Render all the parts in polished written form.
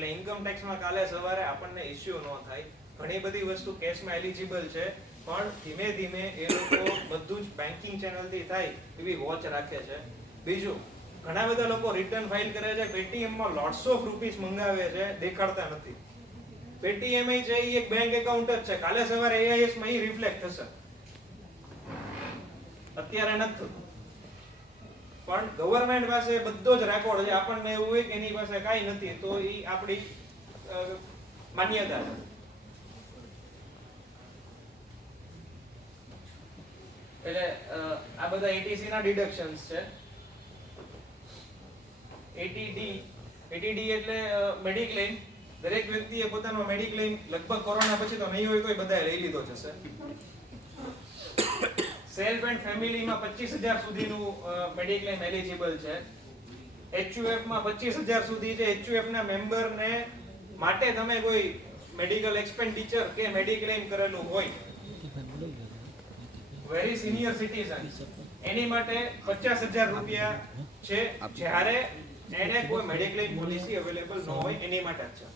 એટલે ઇન્કમ ટેક્સમાં કાલે સવારે આપણને ઇશ્યુ ન થાય. ઘણી બધી વસ્તુ કેશમાં એલિજિબલ છે, પણ ધીમે ધીમે એ લોકો બધું જ બેન્કિંગ ચેનલથી થાય એવી વોચ રાખે છે. બીજું, ઘણા બધા લોકો રિટર્ન ફાઇલ કરે છે, પેટીએમમાં લોટ્સ ઓફ રૂપીસ મંગાવે છે, દેખાડતા નથી. પેટીએમ છે એ એક બેંક એકાઉન્ટ જ છે, કાલે સવારે એઆઈએસ માં એ રિફ્લેક્ટ થશે, અત્યારે નથી. પણ ગવર્નમેન્ટ પાસે બધો જ રેકોર્ડ છે. આપણને એવું હોય કે એની પાસે કાંઈ નથી, તો એ આપણી માન્યતા છે. એટલે આ બધા એટીસી ના ડિડક્શન્સ છે. એટીડી એટલે મેડિક્લેમ. દરેક વ્યક્તિએ પોતાનો મેડિક્લેમ લગભગ કોરોના પછી તો નહીં હોય તો બધાએ લઈ લીધો છે. સેલ્ફ એન્ડ ફેમિલીમાં 25,000 સુધીનું મેડિક્લેમ એલિજિબલ છે. એચયુએફ માં 25,000 સુધી છે. એચયુએફ ના મેમ્બરને માટે તમે કોઈ મેડિકલ એક્સપેન્ડિચર કે મેડિક્લેમ કરેલું હોય, વેરી સિનિયર સિટીઝન, એની માટે 50,000 રૂપિયા છે. જ્યારે એને કોઈ મેડિક્લેમ પોલિસી અવેલેબલ ન હોય એની માટે જ છે.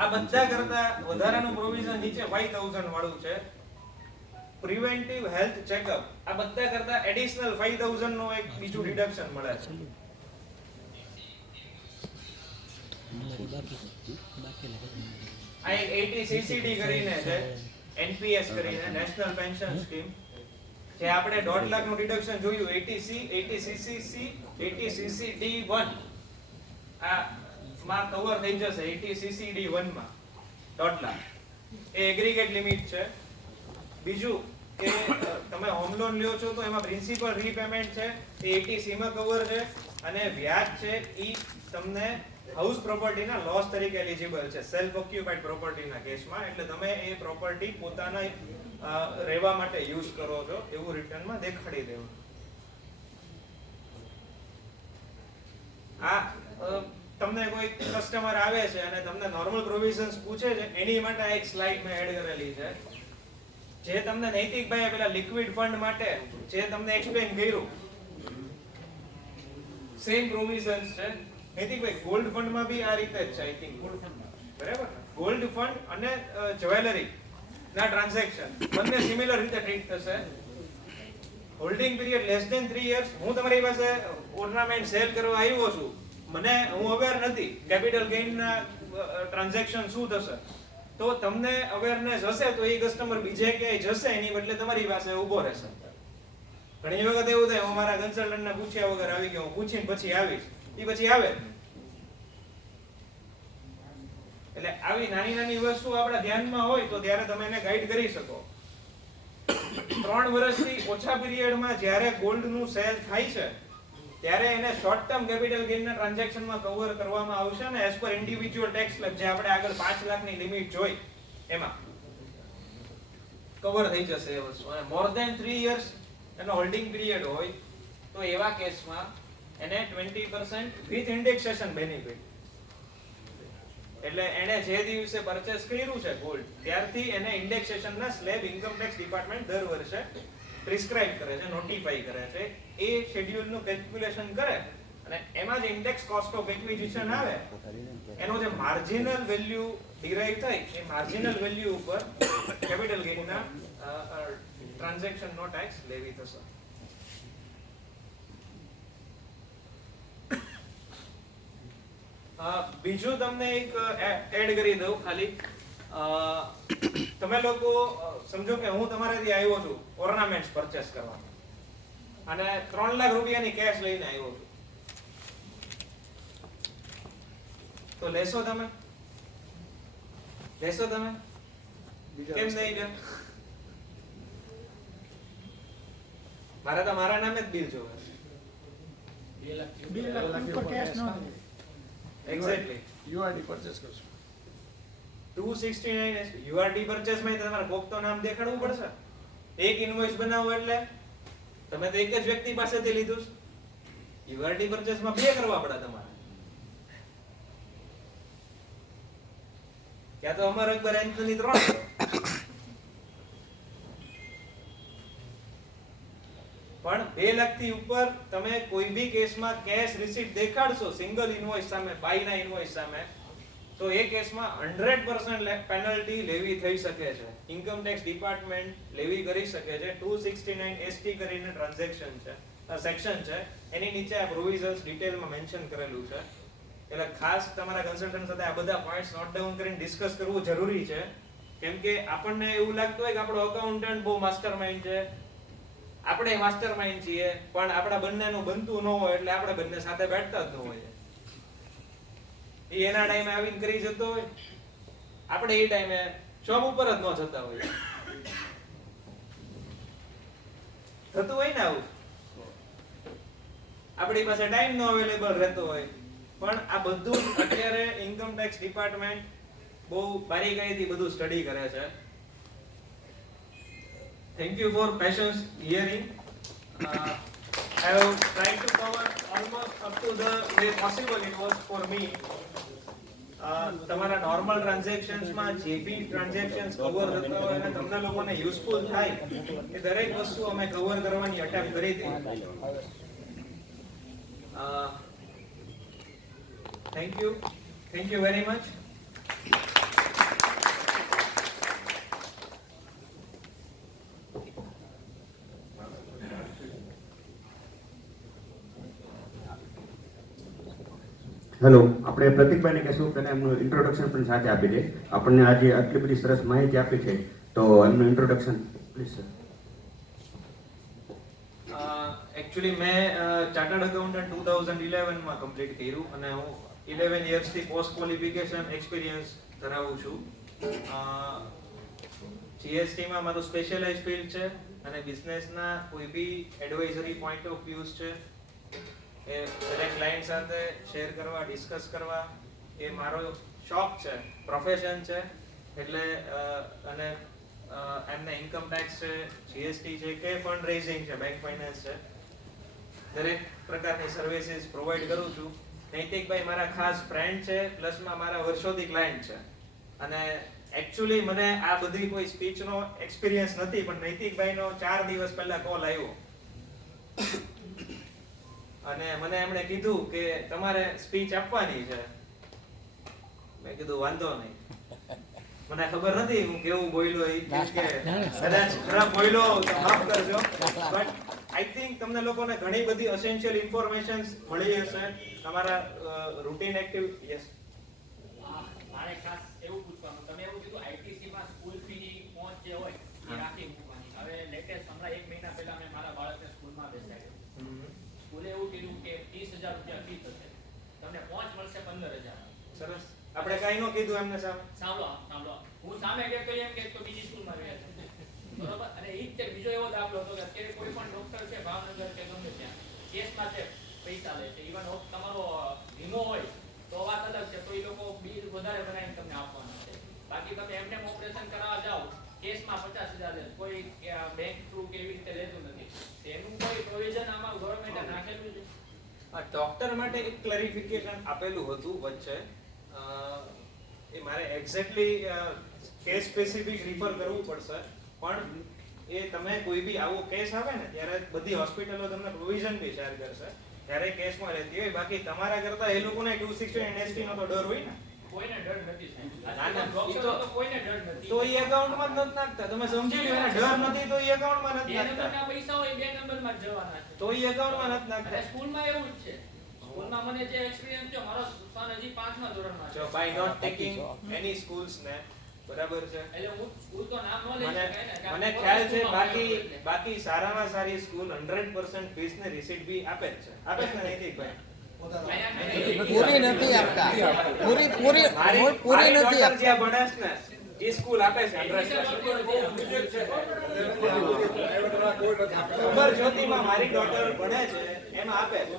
આ બધા કરતા વધારાનું પ્રોવિઝન નીચે 5,000 વાળું છે. પ્રિવેન્ટિવ હેલ્થ ચેકઅપ, આ બધા કરતા એડિશનલ 5,000 નો એક બીજું ડિડક્શન મળે છે. આ એક 80 કરીને છે, એનપીએસ કરીને, નેશનલ પેન્શન સ્કીમ, જે આપણે 1.5 લાખ નું ડિડક્શન જોયું. 80CCD1 આ માં કવર થઈ જશે. 80CCD1 માં 1.5 લાખ એ એગ્રીગેટ લિમિટ છે. બીજું કે તમે હોમ લોન લ્યો છો તો એમાં પ્રિન્સિપલ રીપેમેન્ટ છે, એ 80C માં કવર છે, અને વ્યાજ છે ઈ તમને હાઉસ પ્રોપર્ટીના લોસ તરીકે એલિજિબલ છે, સેલ્ફ ઓક્યુપાઇડ પ્રોપર્ટીના કેસમાં. એટલે તમે એ પ્રોપર્ટી પોતાના રહેવા માટે યુઝ કરો છો એવું રિટર્નમાં દેખાડી દેવું. આ તમને કોઈ કસ્ટમર આવે છે અને તમને નોર્મલ પ્રોવિઝન્સ પૂછે છે, એની માટે એક સ્લાઇડ મેં એડ કરેલી છે. જે તમને નૈતિકભાઈ પેલા લિક્વિડ ફંડ માટે જે તમને એક્સપ્લેન કર્યું, સેમ પ્રોવિઝન્સ છે. નૈતિકભાઈ ગોલ્ડ ફંડમાં બી આ રીતે જ છે, આઈ થિંક. બરાબર, ગોલ્ડ ફંડ અને જ્વેલરી ના ટ્રાન્ઝેક્શન બંને સિમિલર રીતે ટ્રીટ થશે. Holding period less than 3 years. હું તમારી પાસે ઓર્નામેન્ટ સેલ કરવા આવ્યો છું, હું અવેર નથી કેપિટલ ગેઇન ના ટ્રાન્ઝેક્શન શું થશે, તો તમને અવેરનેસ હશે તો એ કસ્ટમર બીજે ક્યાંય જશે એની બદલે તમારી પાસે ઊભો રહેશે. ઘણી વખત એવું થાય, હું મારા કન્સલ્ટન્ટને પૂછ્યા વગર આવી ગયો, હું પૂછીને પછી આવીશ, એ પછી આવે. એટલે આવી નાની નાની વસ્તુ આપણા ધ્યાનમાં હોય તો ત્યારે તમે એને ગાઈડ કરી શકો. 3 વર્ષથી ઓછા પીરિયડમાં જ્યારે ગોલ્ડનું સેલ થાય છે ત્યારે એને શોર્ટ ટર્મ કેપિટલ ગેઇનના ટ્રાન્ઝેક્શનમાં કવર કરવામાં આવશે, અને as per individual tax slab જે આપણે આગળ 5 લાખની લિમિટ જોઈ એમાં કવર થઈ જશે એ વસ્તુ. અને મોર ધેન 3 years એનો હોલ્ડિંગ પીરિયડ હોય તો એવા કેસમાં એને 20% વિથ ઇન્ડેક્સેશન બેનિફિટ, એટલે એને જે દિવસે પરચેસ કર્યું છે ગોલ્ડ ત્યારથી એને ઇન્ડેક્સેશનના સ્લેબ ઇન્કમ ટેક્સ ડિપાર્ટમેન્ટ દર વર્ષે પ્રિસ્ક્રાઇબ કરે છે, નોટિફાઈ કરે છે. એ શેડ્યુલનું કેલ્ક્યુલેશન કરે અને એમાં જે ઇન્ડેક્સ કોસ્ટ ઓફ એક્વિઝિશન આવે એનો જે માર્જિનલ વેલ્યુ ડિરાઈવ થાય એ માર્જિનલ વેલ્યુ ઉપર કેપિટલ ગેઇનના ટ્રાન્ઝેક્શનનો ટેક્સ લેવી થશે. બીજું તમને એક એડ કરી દઉં ખાલી. તમે લોકો સમજો કે હું તમારાથી આવ્યો છું ઓર્નામેન્ટ્સ પરચેસ કરવા અને 3 લાખ રૂપિયાની કેશ લઈને આવ્યો છું, તો લેશો તમે? કેમ નહીં લે? મારે તો મારા નામે જ બિલ જોવે. 2 લાખ ઉપર કેશ ન હોય. એક્ઝેક્ટલી યુઆરડી પરચેસ કરશો 269 યુઆરડી પરચેસ માં તમારે કોક તો નામ દેખાડવું પડશે. એક ઇનવોઇસ બનાવો એટલે તમે તો એક જ વ્યક્તિ પાસેથી લીધું છે. યુઆરડી પરચેસ માં 2 કરવા પડે તમારે. ક્યાં તો અમાર એકબર એન્ટ્રી 3 પણ 2 લાખથી ઉપર તમે કોઈ બી કેસમાં કેશ રિસીટ દેખાડશો સિંગલ ઇનવોઇસ સામે, બાયના ઇનવોઇસ સામે, તો એ કેસમાં 100% પેનલ્ટી લેવી થઈ શકે છે. ઇન્કમ ટેક્સ ડિપાર્ટમેન્ટ લેવી કરી શકે છે. 269 ST કરીને ટ્રાન્ઝેક્શન છે, સેક્શન છે, એની નીચે આ પ્રોવિઝન્સ ડિટેલમાં મેન્શન કરેલું છે. એટલે ખાસ તમારા કન્સલ્ટન્ટ સાથે આ બધા પોઈન્ટ્સ નોટ ડાઉન કરીને ડિસ્કસ કરવું જરૂરી છે. કેમ કે આપણને એવું લાગતું હોય કે આપણો એકાઉન્ટન્ટ બહુ માસ્ટરમાઇન્ડ છે, આપણે માસ્ટરમાઇન્ડ છીએ, પણ આપણા બંનેનું બનતું ન હોય એટલે આપણે બંને સાથે બેઠતા જ ન હોય. એ એના ટાઈમે આવીને કરી જતો હોય, આપણે એ ટાઈમે જોબ ઉપર જ ન જતા હોય. થતું હોય ને આવું, આપણી પાસે ટાઈમ નો અવેલેબલ રહેતો હોય. પણ આ બધું અત્યારે ઇન્કમ ટેક્સ ડિપાર્ટમેન્ટ બહુ બારીકાઈથી બધું સ્ટડી કરે છે. Thank you for patience hearing. I have tried to cover almost up to the way possible it was for me. તમારા નોર્મલ ટ્રાન્ઝેક્શન્સ માં જે બી ટ્રાન્ઝેક્શન્સ કવર થતા હોય અને તમને લોકોને યુઝફુલ થાય એ દરેક વસ્તુ અમે કવર કરવાની અટેમ્પ્ટ કરી હતી. Thank you very much. Hello, આપણે પ્રતિકભાઈને કહેશું કે એમનું ઇન્ટ્રોડક્શન પણ સાથે આપી દે. આપણને આજે આટલી બધી સરસ માહિતી આપી છે, તો એમનું ઇન્ટ્રોડક્શન પ્લીઝ સર. એકચ્યુઅલી મેં ચાર્ટર્ડ એકાઉન્ટન્ટ 2011 માં કમ્પ્લીટ કર્યું અને હું 11 years થી પોસ્ટ ક્વોલિફિકેશન એક્સપિરિયન્સ ધરાવું છું. GST માં મારું સ્પેશિયલાઇઝ ફિલ્ડ છે અને બિઝનેસના કોઈ બી એડવાઇઝરી પોઈન્ટ ઓફ વ્યૂઝ છે એ દરેક ક્લાયન્ટ સાથે શેર કરવા, ડિસ્કસ કરવા એ મારો શોખ છે, પ્રોફેશન છે. એટલે અને એમને ઇન્કમ ટેક્સ છે, GST છે કે ફંડ રેઝિંગ છે, બેંક ફાઇનાન્સ છે, દરેક પ્રકારની સર્વિસીસ પ્રોવાઈડ કરું છું. નૈતિકભાઈ મારા ખાસ ફ્રેન્ડ છે, પ્લસમાં મારા વર્ષોથી ક્લાયન્ટ છે. અને એકચ્યુઅલી મને આ બધી કોઈ સ્પીચનો એક્સપિરિયન્સ નથી, પણ નૈતિકભાઈનો 4 દિવસ પહેલા કોલ આવ્યો અને મને એમણે કીધું કે તમારે સ્પીચ આપવાની છે. મેં કીધું વાંધો નહીં. મને ખબર નથી હું કેવું બોલ્યો, કે કદાચ ખરાબ બોલ્યો તો માફ કરજો, બટ આઈ થિંક તમને લોકોને ઘણી બધી એસેન્શિયલ ઇન્ફોર્મેશન્સ મળી હશે તમારા રૂટીન એક્ટિવ. યસ, મારે ખાસ એવું પૂછવાનું, તમે એવું કીધું આઈટીસી માં સ્કૂલ ફી પહોંચ જે હોય એ રાખી મૂકવાની. હવે લેટેસ્ટ હમણાં 1 મહિના પહેલા મેં મારા બાળકને સ્કૂલમાં બેસાડ્યો. સ્કૂલે એવું કીધું કે 30,000 રૂપિયા ફી થશે, તમને પહોંચ મળશે 15,000. સરસ. આપણે કાઈ નો કીધું એમને સામે. સાંભળો, હું સામે કે તો એમ કે તો બીજી સ્કૂલમાં રહ્યા છે, બરોબર. અને ઈ જ બીજો એવો દાખલો હતો કે અત્યારે કોઈ પણ ડોક્ટર છે ભાવનગર કે ગમે ત્યાં કેસમાં છે, પૈસા લે છે. ઇવન તમારો વીમો હોય તો વાત અલગ છે, તો એ લોકો બિલ વધારે બનાવીને તમને આપવાના છે. બાકી તમે એમને ઓપરેશન કરાવવા જાઓ કેસમાં 50,000 લે, કોઈ બેંક થ્રુ કે એવી રીતે લેતું નથી. એનું કોઈ પ્રોવિઝન આમાં ગવર્નમેન્ટે નાખેલું છે? આ ડોક્ટર માટે એક ક્લેરિફિકેશન આપેલું હતું વચ્ચે. એ મારે એક્ઝેક્ટલી કેસ સ્પેસિફિક રિફર કરવું પડશે, પણ એ તમે કોઈ બી આવો કેસ આવે ને ત્યારે બધી હોસ્પિટલો તમને પ્રોવિઝન બી શેર કરશે ત્યારે કેસમાં રહેતી હોય. બાકી તમારા કરતા એ લોકોને 269 ST નો તો ડર હોય ને. કોઈને ડર નથી સાહેબ. ના, ના, ડોક્ટર તો કોઈને ડર નથી. તો એ એકાઉન્ટમાં જ નથી નાખતા. તમે સમજી લ્યો, એને ડર નથી તો એ એકાઉન્ટમાં નથી બે નાખતા. નંબરના પૈસા હોય 2 નંબરમાં જ જવાના છે. તો એ એકાઉન્ટમાં નથી અને નાખતા. સ્કૂલમાં એવું જ છે. સ્કૂલમાં મને જે એક્સપિરિયન્સ છે, મારો સન હજી 5મા ધોરણમાં છે. જો by not taking any schools ને બરાબર છે. એટલે હું સ્કૂલ તો નામ ન લઈ મને શકાય ને, કારણ મને કે ખ્યાલ છે સ્કૂલમાં હોય બાકી એટલે. બાકી સારામાં સારી સ્કૂલ 100% ફીસ ને રિસીટ બી આપે જ છે. આપે છે ને નૈતિકભાઈ? પૂરી નથી આપતા. પૂરી મારી પૂરી નથી daughter આપતા. જ્યાં ભણે છે ને એ સ્કૂલ આપે છે 100%. ઉમર જ્યોતિમાં મારી ડોટર ભણે છે એમાં આપે છે.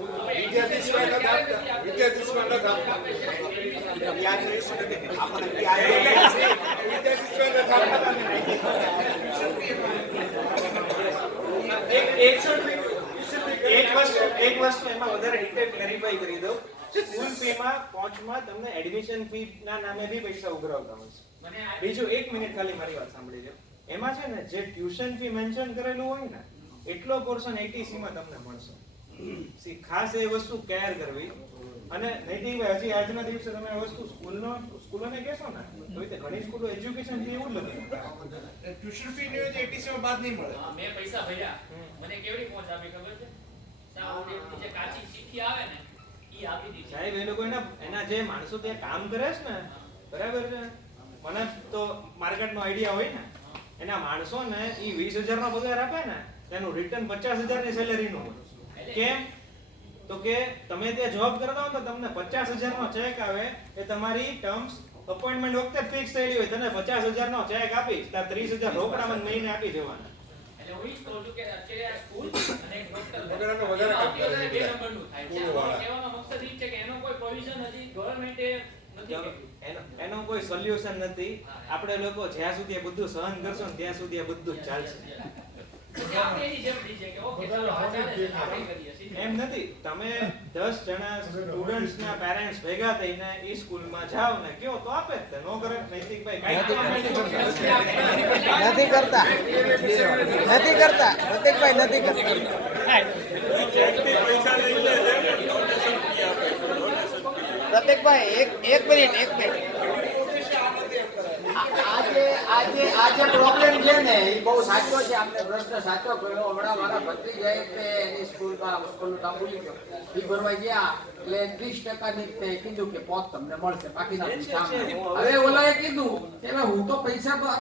એક વસ્તુ એમાં વધારે ડિટેલ ક્લેરિફાઈ કરી દઉં. સ્કૂલ ફીમાં પહોંચમાં તમને એડમિશન ફી ના નામે બી પૈસા ઉઘરાવતા હોય છે. મને આ બીજું 1 મિનિટ ખાલી મારી વાત સાંભળી લો. એમાં છે ને જે ટ્યુશન ફી મેન્શન કરેલું હોય ને એટલો પોર્શન 80C માં તમને મળશે. સી ખાસ એ વસ્તુ કેર કરવી. અને નૈતિકભાઈ હજી આજના દિવસે તમે આ વસ્તુ સ્કૂલોને કહેશો ને તો તે ઘણી સ્કૂલો એજ્યુકેશન થી એવું જ નથી. ટ્યુશન ફી ની 80 માં બાદ નહીં મળે. હા, મેં પૈસા ભર્યા. મને કેવડી પહોંચ આપી ખબર છે? સાવ ઓડી જે કાચી ચીઠી આવે ને ઈ આપી દીધી. સાહેબ એ લોકો એના જે માણસો ત્યાં કામ કરે છે ને, બરાબર છે, મને તો માર્કેટ નો આઈડિયા હોય ને, એના માણસો ને ઈ 20,000 નો પગાર આપે ને તેનું રિટર્ન 50,000 ની સેલેરી નું હોય. કેમ? તો કે તમે ત્યાં જોબ કરતા હો તો તમને 50,000 નો ચેક આવે એ તમારી ટર્મ્સ અપોઇન્ટમેન્ટ વખતે ફિક્સ થયેલી હોય. તને 50,000 નો ચેક આપીશ ત્યાં 30,000 રોકડામાં મહિને આપી દેવાના. એટલે હું ઈ જ કહું છું કે અત્યારે આ સ્કૂલ અને એક ડોક્ટર વગેરેનો વધારે કામ કરે છે. બે નંબરનું થાય છે. મારો કહેવાનો મકસદ ઈ છે કે એનો કોઈ પ્રોવિઝન હજી ગવર્નમેન્ટે નથી કર્યું. એનો કોઈ સોલ્યુશન નથી. આપણે લોકો જ્યાં સુધી આ બધું સહન કરશો ને ત્યાં સુધી આ બધું જ ચાલશે. એટલે આપણે એની જરૂરી છે કે ઓકે ચલો આ ચાલે છે, આપણે કરીએ છીએ. એમ નથી. તમે 10 જણા સ્ટુડન્ટ્સ ના પેરેન્ટ્સ ભેગા થઈને ઈ સ્કૂલમાં જાવ ને કયો તો આપે જ તે. નો કરે નૈતિકભાઈ કાંઈ નથી કરતા પ્રતિકભાઈ નથી કરતા. પ્રતિકભાઈ એક મિનિટ આજે પ્રોબ્લેમ છે ને એ બહુ સાચો છે. આપણે પ્રશ્ન સાચો કર્યો. હમણાં મારા ભત્રીજાએ તે એની સ્કૂલનું કામ ભૂલી ગયો. ફી ભરવા ગયા એટલે 30% ની તે કીધું કે પોત તમને મળશે, બાકીના પૈસા હવે ઓલાએ કીધું કે હું તો પૈસા તો